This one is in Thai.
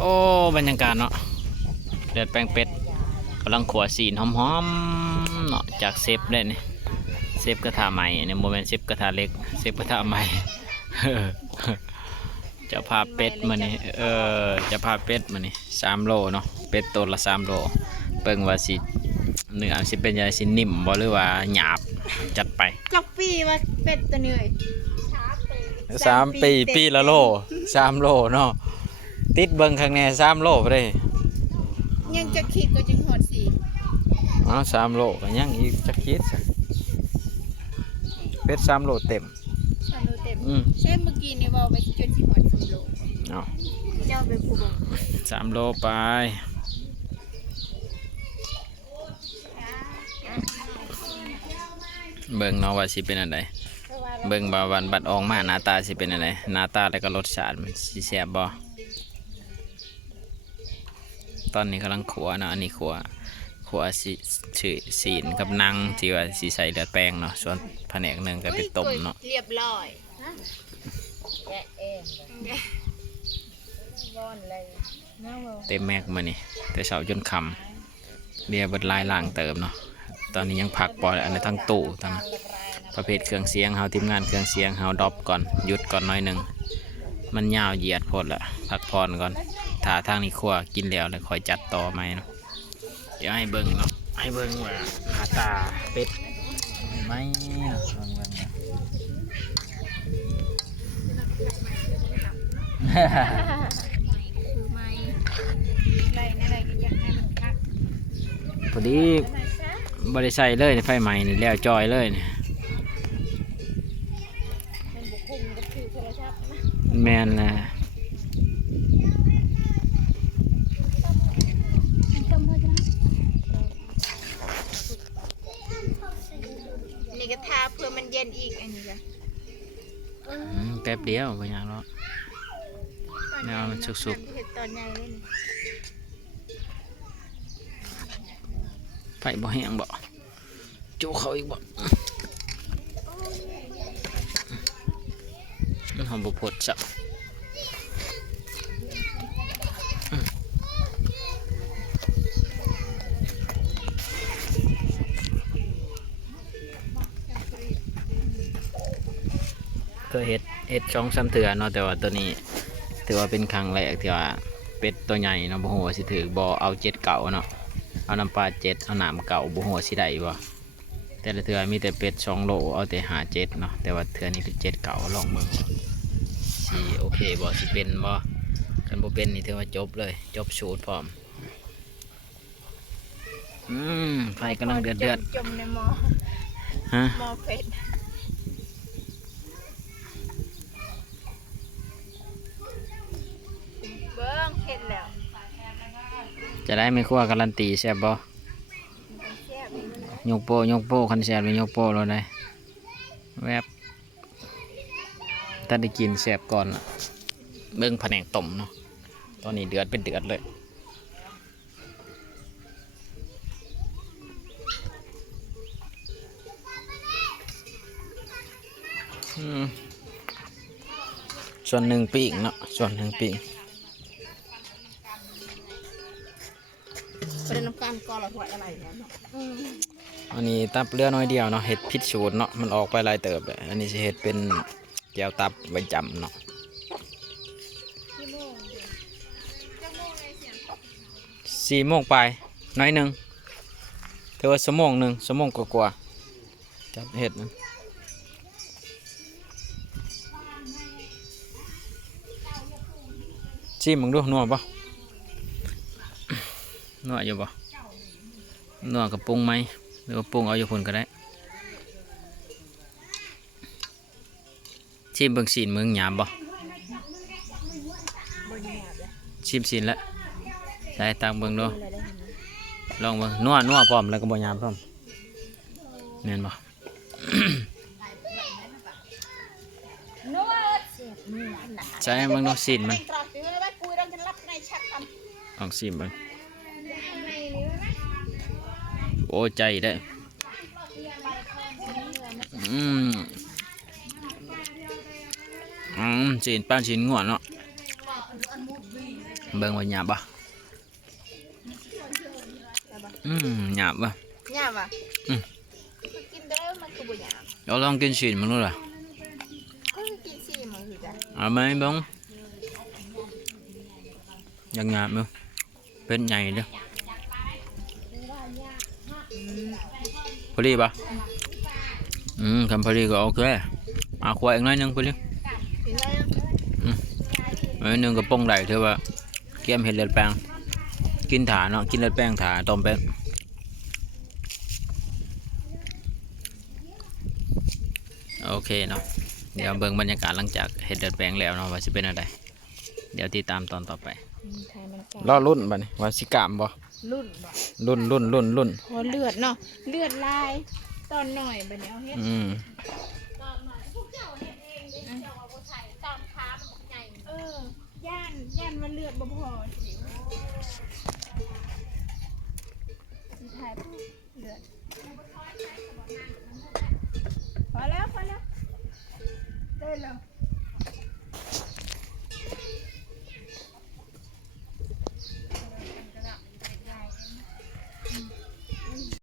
โอ้บรรยากาศเนาะเดือดแป้งเป็ดกำลังขัวสีนหอมๆเนาะจากเซฟได้นี่เซฟกระทะใหม่เนี่ยโมเมนต์เซฟกระทะเล็กเซฟกระทะใหม่ จะพาเป็ดมานี่จะพาเป็ดมานี่3 โลเนาะเป็ดตัวละ3 โลเบิ่งว่าสิเนื้อสิเป็นยังไงสินิ่มบ่หรือว่าหยาบจัดไปจักปีมาเป็ดตัวนี้เลย3 ปีปีละโล3 โลเนาะติดเบิ่งข้างใน3 โลไปเลยยังจะคิดก็จังหอดสี่3 โลก็ยังอีกจักคิดเป็ด3 โลเต็ม3 โลเต็มใช่เมื่อกี้นี่บอกไปจนสิหอด4 โลเจ้าเป็นผู้บอก3 โลไปเบิ่งเนาะว่าสิเป็นอะไรเบิ่งบ่าวันบัดออกมาหน้าตาสิเป็นอะไรหน้าตาแล้วก็รสชาติมันสิแซ่บบ่ตอนนี้กำลังขัวเนาะอันนี้ขัวสิสีนกับนังที่ว่าสิใส่เลือดแป้งเนาะส่วนแผนกหนึ่งก็เป็นต้มเนาะเรียบร้อยแกะเองเต็มแม็กมานี่แต่เช้าจนค่ำเบียร์เบิดลายล่างเติมเนาะตอนนี้ยังพักปล่อยอันในทั้งตู้ทั้งประเภทเครื่องเสียงเฮาทีมงานเครื่องเสียงเฮาดรอปก่อนหยุดก่อนน้อยหนึ่งมันยาวเหยียดพดละพักผ่อนก่อนถ้าทางนี้ครัวกินแล้วเลยคอยจัดต่อไหมเนาะเดี๋ยวให้เบิ้งเนาะให้เบิ้งว่าหน้าตาเป็ดไหมเนาะเบิ้งคือไม่ไรในไรก็อยากให้มันคักพอดีบริใส่เลยไฟใหม่นี่แล้วจอยเลยนี่แมนแหละนี่ก็ทาเพื่อมันเย็นอีกอันนี้จ้ะแป๊บเดียวไปอย่างแล้วแนวมันสุกตอนใหญ่เลยไฟบ่แห้งบ่โจเขาอีกบ่หอมบุพดสักก็เฮ็ด2-3 เถื่อเนาะแต่ว่าตัวนี้ถือว่าเป็นครั้งแรกที่ว่าเป็ดตัวใหญ่เนาะบ่ฮู้ว่าสิถือบ่เอา7 เก่าเนาะเอาน้ำปลา7เอาน้ำเก่าบ่ฮู้ว่าสิได้บ่แต่ละเถื่อมีแต่เป็ด2 โลเอาแต่หา7เนาะแต่ว่าเถื่อนี้เป็น7 เก่าลองเบิ่งสิโอเคบ่สิเป็นบ่คันบ่เป็นนี่ถือว่าจบเลยจบสูตรพร้อมไฟกำลังเดือดจมในหม้อฮะหม้อเป็ดเบิ้งเห็นแล้วจะได้ไม่คั่วการันตีแซ่บบ่ยกโป้คันแซ่บเลยยกโป้เราได้แวบถ้าได้กินแซ่บก่อนล่ะเบิ่งแผนงต้มเนาะตอนนี้เดือดเป็นเดือดเลยส่วนหนึ่งปีกเนาะส่วนหนึ่งปีกเป็นน้ำการก่อหรืออะไรเนี่ยอันนี้ตับเลือน้อยเดียวเนาะเห็ดพิษสูตรเนาะมันออกไปลายเติบเลยอันนี้จะเห็ดเป็นแก้วตับไว้จำเนาะ4 โมงไปน้อยหนึ่งเธอว่า1 ชั่วโมงกว่าจัดเห็ดนะชิมมึงดูนัวปะนัวอยู่ปะนัวกับปรุงไหมหรือว่าปรุงเอาอยู่คนก็ได้ชิมเบิ่งสีนมึงหยาบปะชิมสีนแล้วใส่ตังเบิ่งดูลองเบิ่งนัวพร้อมแล้วก็บ่หยาบพร้อมเนียนปะใช่เบิ่งดูสีนมันลองชิมเบิ่งโอ้ใจได้จีนป้านจีนง่วนเนาะ เบิ่งว่าหยาบบ่หยาบบ่ หยาบอ่ะกินได้มันคือบ่หยาบ เราลองกินฉีดมันดูล่ะ ก็กินซีมันคือจ้ะ เอาไหมบ้องยังหยาบมั้ยเป็นใหญ่เด้อพอดีป่ะคำพอดีก็โอเคเอาควายอีกน้อยนึงพอดี กินได้ น้อยนึงก็ป้องได้เถอะว่าเกี่ยมเห็ดเลือดแป้งกินถาเนาะกินเลือดแป้งถาต้มเป็ดโอเคเนาะเดี๋ยวเบิ่งบรรยากาศหลังจากเห็ดเลือดแป้งแล้วเนาะว่าจะเป็นอะไรเดี๋ยวติดตามตอนต่อไปรอรุ่นบัดนี้ว่าสิกามบ่ รุ่นบ่ รุ่น พอเลือดเนาะเลือดลายตอนหน่อยบัดนี้เอาเฮ็ดตอนหน่อยพวกเจ้าเฮ็ดเองเด้เจ้าเอาบ่ใส่ตอนค้ามันใหญ่ย่านมันเลือดบ่พอสิถ่ายปุ๊บเลือดพอแล้วได้แล้ว